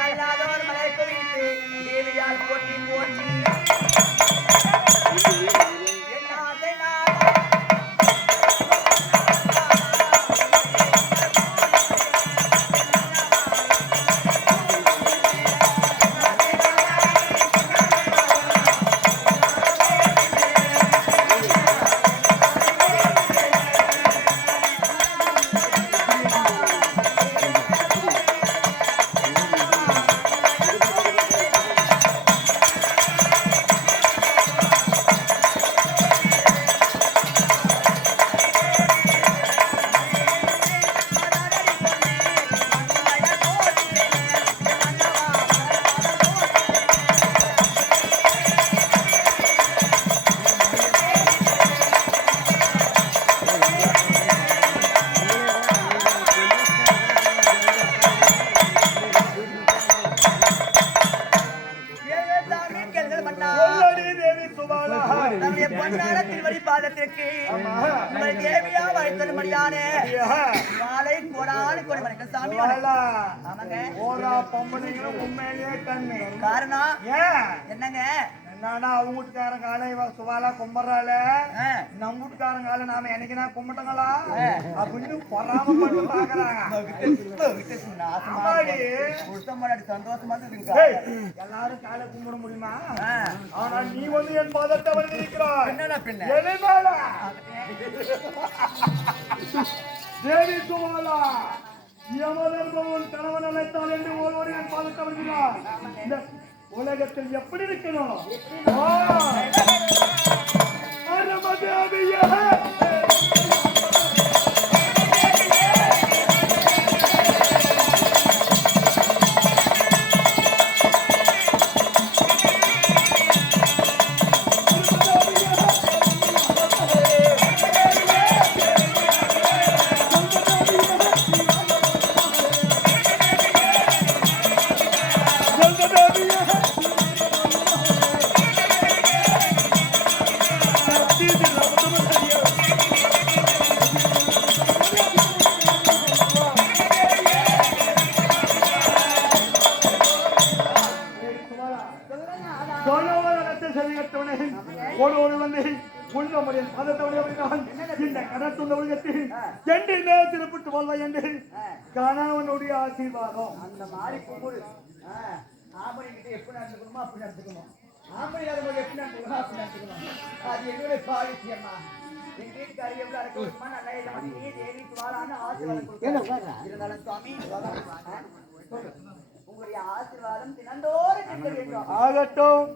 நல்லாதோர் மலை குறித்து தேவியால் போட்டி போட்டி மாலை கோடானு கோடி மணிக்கு சாமி ஆமாங்க பொம்பளைங்களும் உண்மையிலேயே கண்ணு காரணம் என்னங்க என்னன்னா அவங்க வீட்டுக்காரங்க ஆளை சுவாலா கும்பிட்றாள் நம்ம வீட்டுக்காரங்க ஆளு நாம என்னைக்குனா கும்பிட்டங்களா அப்படின்னு பொறாம பண்ணி பாக்குறாங்க சந்தோஷமா எல்லாரும் காலை கும்பிட முடியுமா ஆனா நீ வந்து என் பதத்தை வந்து இருக்கிறாய் என்னடா பின்ன தேவி சுவாலா யமதர்மன் கணவன் அழைத்தால் என்று ஒருவரை என் பதத்தை வருகிறார் இந்த உலகத்தில் எப்படி இருக்கணும் ஒரு வந்து உள்ள இந்த கடத்துள்ள உலகத்தில் என்றே திருப்பிட்டு வாழ்வா என்று கணவனுடைய ஆசீர்வாதம் அந்த மாதிரி கும்பிடு ஆம்பளைங்கிட்ட எப்படி நடந்துக்கணுமோ அப்படி நடந்துக்கணும் ஆம்பளை எப்படி நடந்துக்கணும் அப்படி நடந்துக்கணும் அது என்னுடைய பாலிசியம்மா என் வீட்டுக்காரி எவ்வளவு அடக்கமா நல்லா இல்லாம நீ தேவி சுவாலான்னு ஆசீர்வாதம் இருந்தாலும் சுவாமி உங்களுடைய ஆசீர்வாதம் தினந்தோறும் ஆகட்டும்.